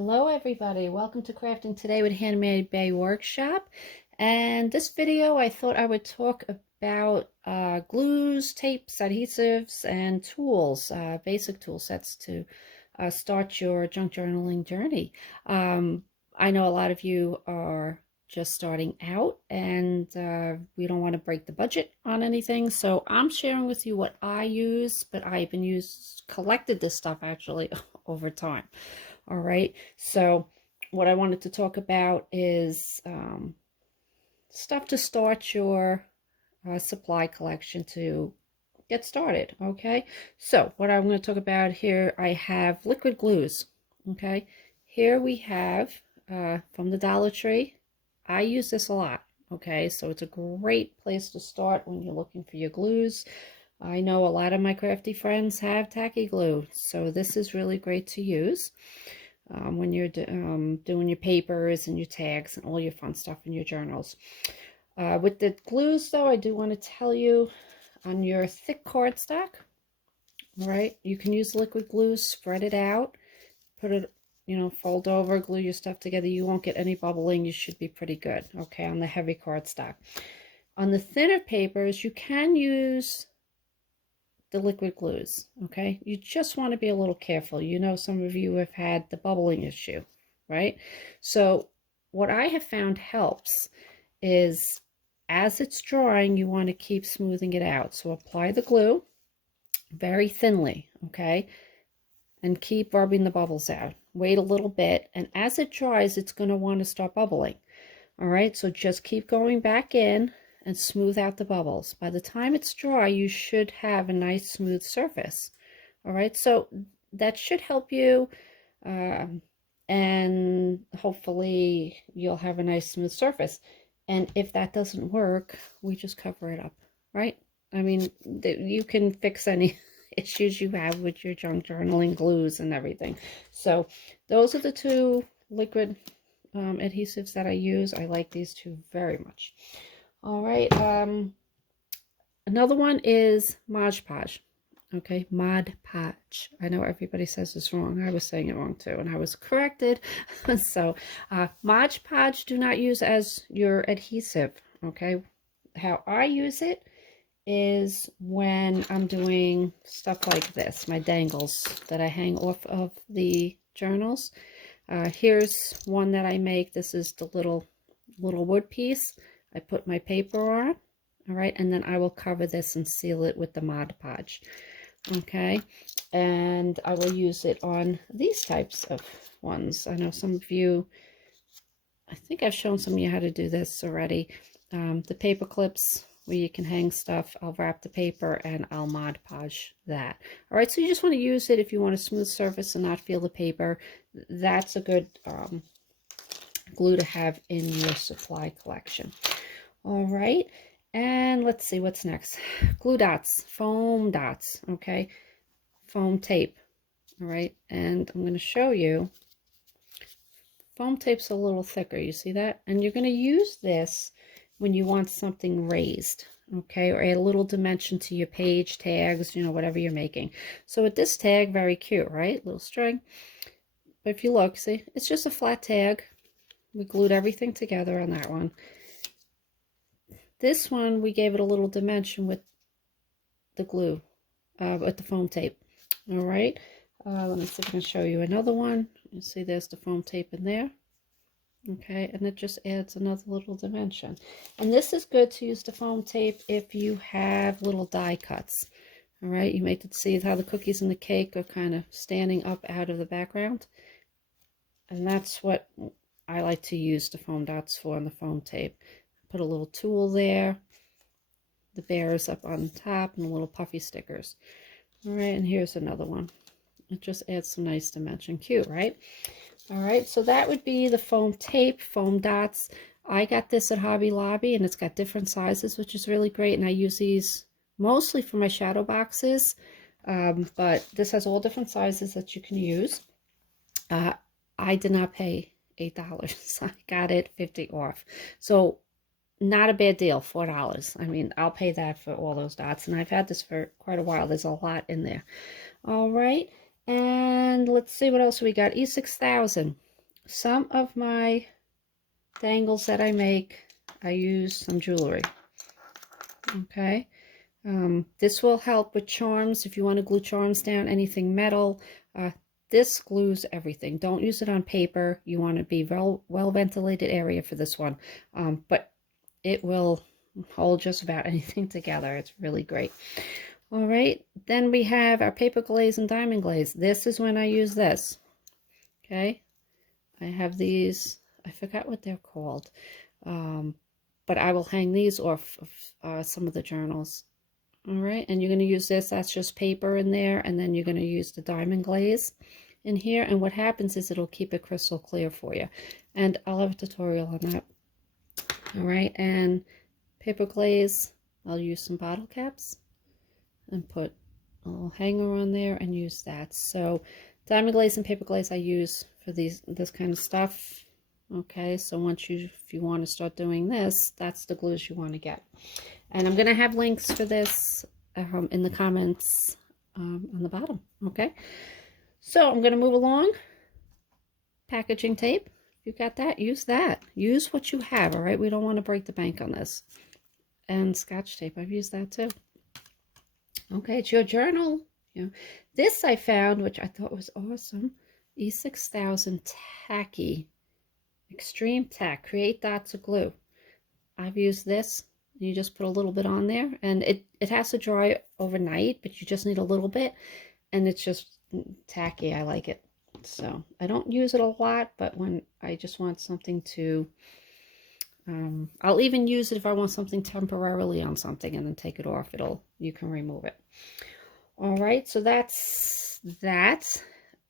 Hello everybody, welcome to Crafting Today with Handmade Bay Workshop. And this video I thought I would talk about glues, tapes, adhesives, and tools, basic tool sets to start your junk journaling journey. I know a lot of you are just starting out and we don't want to break the budget on anything, so I'm sharing with you what I use, but I've been collected this stuff actually over time. All right, so what I wanted to talk about is stuff to start your supply collection to get started. Okay, so what I'm going to talk about here, I have liquid glues. Okay, here we have from the Dollar Tree. I use this a lot. Okay, so it's a great place to start when you're looking for your glues. I know a lot of my crafty friends have tacky glue, so this is really great to use when you're doing your papers and your tags and all your fun stuff in your journals. With the glues, though, I do want to tell you, on your thick cardstock, right, you can use liquid glue, spread it out, put it, fold over, glue your stuff together. You won't get any bubbling. You should be pretty good, okay, on the heavy cardstock. On the thinner papers, you can use the liquid glues, okay? You just want to be a little careful. Some of you have had the bubbling issue, right? So what I have found helps is, as it's drying, you want to keep smoothing it out. So apply the glue very thinly, okay? And keep rubbing the bubbles out. Wait a little bit, and as it dries, it's going to want to start bubbling. All right, so just keep going back in and smooth out the bubbles. By the time it's dry, you should have a nice smooth surface. All right, so that should help you, and hopefully you'll have a nice smooth surface. And if that doesn't work, we just cover it up, right? I mean, you can fix any issues you have with your junk journaling glues and everything. So those are the two liquid adhesives that I use. I like these two very much. All right, another one is Mod Podge. Okay, Mod Podge. I know everybody says this wrong. I was saying it wrong too, and I was corrected. So Mod Podge do not use as your adhesive. Okay, how I use it is when I'm doing stuff like this, my dangles that I hang off of the journals. Here's one that I make. This is the little wood piece. I put my paper on, all right, and then I will cover this and seal it with the Mod Podge, okay? And I will use it on these types of ones. I know some of you, I think I've shown some of you how to do this already. The paper clips where you can hang stuff, I'll wrap the paper and I'll Mod Podge that. All right, so you just want to use it if you want a smooth surface and not feel the paper. That's a good glue to have in your supply collection. All right, and let's see what's next. Glue dots, foam dots, okay, foam tape. All right, and I'm going to show you. Foam tape's a little thicker, you see that? And you're going to use this when you want something raised, okay, or add a little dimension to your page tags, whatever you're making. So with this tag, very cute, right? Little string. But if you look, see, it's just a flat tag. We glued everything together on that one. This one, we gave it a little dimension with the glue, with the foam tape. All right, let me see if I can show you another one. You see there's the foam tape in there. Okay, and it just adds another little dimension. And this is good to use the foam tape if you have little die cuts. All right, you may see how the cookies and the cake are kind of standing up out of the background. And that's what I like to use the foam dots for on the foam tape. Put a little tool there, the bears up on top, and the little puffy stickers. All right, and here's another one. It just adds some nice dimension. Cute, right? All right, so that would be the foam tape, foam dots. I got this at Hobby Lobby, and it's got different sizes, which is really great. And I use these mostly for my shadow boxes, but this has all different sizes that you can use. I did not pay $8. I got it 50 off. So not a bad deal, $4. I mean, I'll pay that for all those dots, and I've had this for quite a while. There's a lot in there. All right, and let's see what else we got. E6000. some of my dangles that I make, I use some jewelry. Okay. This will help with charms. If you want to glue charms down, anything metal, this glues everything. Don't use it on paper. You want to be well ventilated area for this one. But it will hold just about anything together. It's really great. All right, then we have our paper glaze and diamond glaze. This is when I use this. Okay, I have these, I forgot what they're called, but I will hang these off of some of the journals. All right, and you're going to use this, that's just paper in there, and then you're going to use the diamond glaze in here, and what happens is it'll keep it crystal clear for you, and I'll have a tutorial on that. All right, and paper glaze, I'll use some bottle caps and put a little hanger on there and use that. So diamond glaze and paper glaze I use for this kind of stuff. Okay, so if you want to start doing this, that's the glues you want to get. And I'm going to have links for this in the comments on the bottom. Okay, so I'm going to move along. Packaging tape, if you got that, use that. Use what you have, all right? We don't want to break the bank on this. And Scotch tape, I've used that too. Okay, it's your journal. This I found, which I thought was awesome. E6000 Tacky Extreme Tack Create Dots of Glue. I've used this. You just put a little bit on there, and it has to dry overnight, but you just need a little bit, and it's just tacky. I like it. So I don't use it a lot, but when I just want something to I'll even use it if I want something temporarily on something and then take it off. You can remove it. All right, so that's that.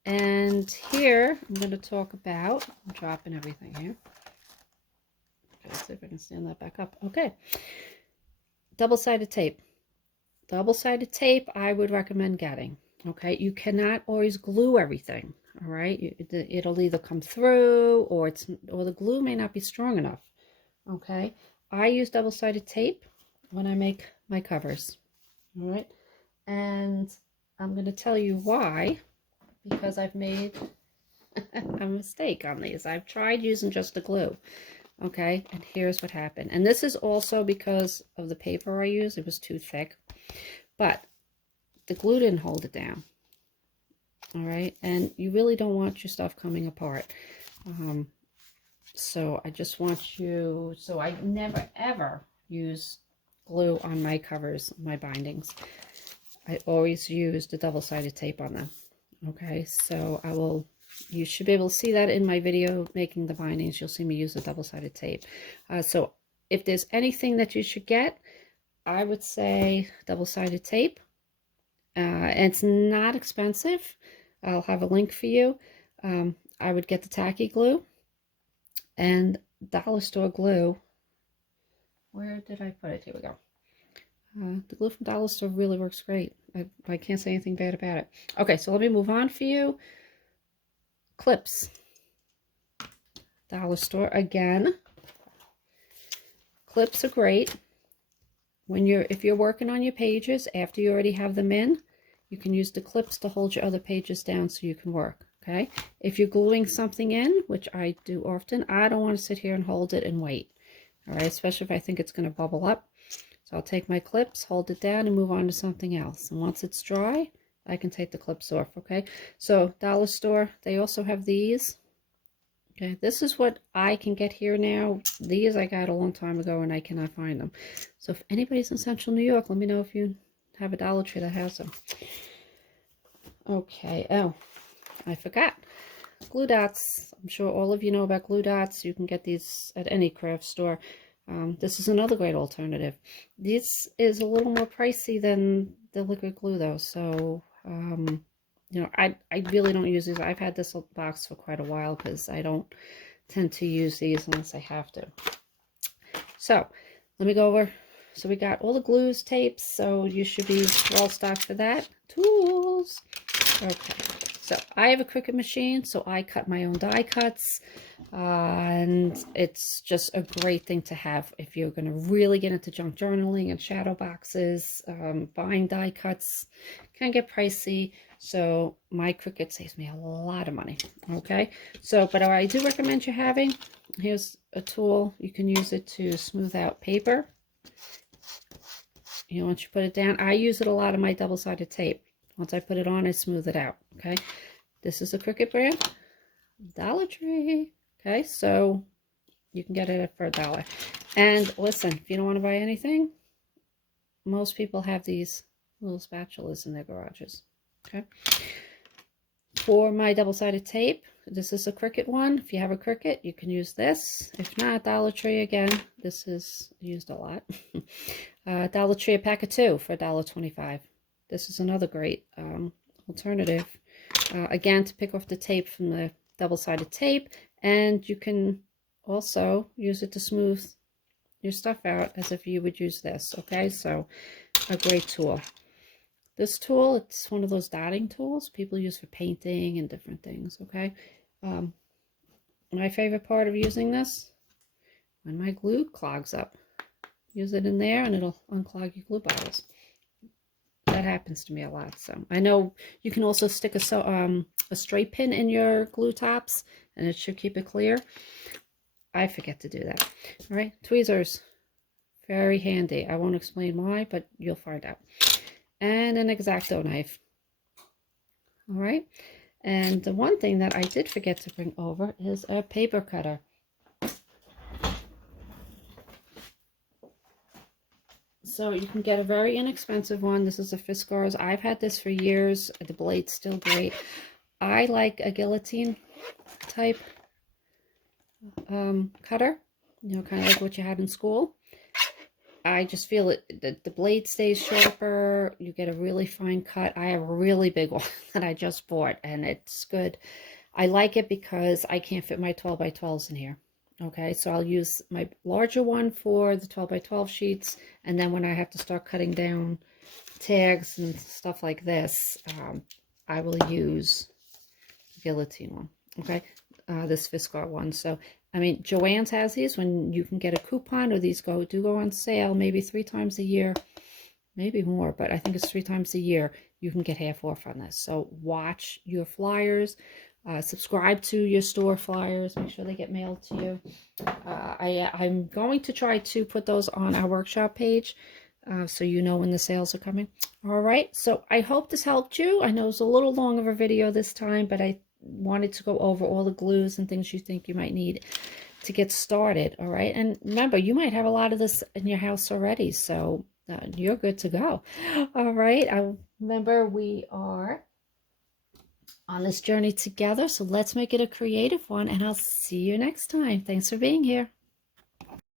And here I'm going to talk about, I'm dropping everything here. Okay, see if I can stand that back up. Okay, double-sided tape. Double-sided tape I would recommend getting. Okay, you cannot always glue everything. All right, it'll either come through or the glue may not be strong enough. Okay, I use double-sided tape when I make my covers. All right, and I'm going to tell you why, because I've made a mistake on these. I've tried using just the glue. Okay, and here's what happened. And this is also because of the paper I used. It was too thick, but the glue didn't hold it down. All right, and you really don't want your stuff coming apart. So I just want you, so I never ever use glue on my covers, my bindings. I always use the double-sided tape on them. Okay, so you should be able to see that in my video making the bindings. You'll see me use the double-sided tape. So if there's anything that you should get, I would say double-sided tape. It's not expensive. I'll have a link for you. I would get the tacky glue. And dollar store glue, where did I put it? Here we go. The glue from dollar store really works great. I can't say anything bad about it. Okay, so let me move on for you. Clips. Dollar store again. Clips are great. If you're working on your pages after you already have them in, you can use the clips to hold your other pages down so you can work. Okay, if you're gluing something in, which I do often, I don't want to sit here and hold it and wait. All right, especially if I think it's going to bubble up. So I'll take my clips, hold it down, and move on to something else. And once it's dry, I can take the clips off. Okay, so dollar store, they also have these. Okay, this is what I can get here now. These I got a long time ago, and I cannot find them. So if anybody's in Central New York, let me know if you have a Dollar Tree that has them. Okay, oh, I forgot. Glue dots. I'm sure all of you know about glue dots. You can get these at any craft store. This is another great alternative. This is a little more pricey than the liquid glue though. So, you know, I really don't use these. I've had this box for quite a while because I don't tend to use these unless I have to. So, let me go over. So we got all the glues, tapes, so you should be well stocked for that. Tools. Okay, So I have a Cricut machine, so I cut my own die cuts, and it's just a great thing to have if you're going to really get into junk journaling and shadow boxes. Buying die cuts can get pricey, so my Cricut saves me a lot of money. Okay, so but I do recommend you having, here's a tool, you can use it to smooth out paper. You know, once you put it down, I use it a lot on my double-sided tape. Once I put it on, I smooth it out. Okay, this is a Cricut brand, Dollar Tree. Okay, so you can get it for $1. And listen, if you don't want to buy anything, most people have these little spatulas in their garages. Okay, for my double-sided tape, this is a Cricut one. If you have a Cricut, you can use this. If not, Dollar Tree again. This is used a lot. Dollar Tree, a pack of 2 for $1.25. This is another great alternative. Again, to pick off the tape from the double-sided tape, and you can also use it to smooth your stuff out as if you would use this. Okay, so a great tool. This tool, it's one of those dotting tools people use for painting and different things. Okay, my favorite part of using this, when my glue clogs up, use it in there and it'll unclog your glue bottles. That happens to me a lot. So I know you can also stick a straight pin in your glue tops and it should keep it clear. I forget to do that. All right, tweezers, very handy. I won't explain why, but you'll find out. And an X-Acto knife. All right, and the one thing that I did forget to bring over is a paper cutter. So you can get a very inexpensive one. This is a Fiskars. I've had this for years. The blade's still great. I like a guillotine type cutter, you know, kind of like what you had in school. I just feel it, the blade stays sharper. You get a really fine cut. I have a really big one that I just bought, and it's good. I like it because I can't fit my 12 by 12s in here. Okay, so I'll use my larger one for the 12 by 12 sheets, and then when I have to start cutting down tags and stuff like this, I will use the guillotine one. Okay, this Fiskars one. So I mean, Joann's has these when you can get a coupon, or these do go on sale maybe 3 times a year, maybe more, but I think it's 3 times a year. You can get half off on this. So watch your flyers. Subscribe to your store flyers. Make sure they get mailed to you. I'm going to try to put those on our workshop page so you know when the sales are coming. All right, so I hope this helped you. I know it was a little long of a video this time, but I wanted to go over all the glues and things you think you might need to get started. All right, and remember, you might have a lot of this in your house already, so you're good to go. All right, remember, we are on this journey together, so let's make it a creative one, and I'll see you next time. Thanks for being here.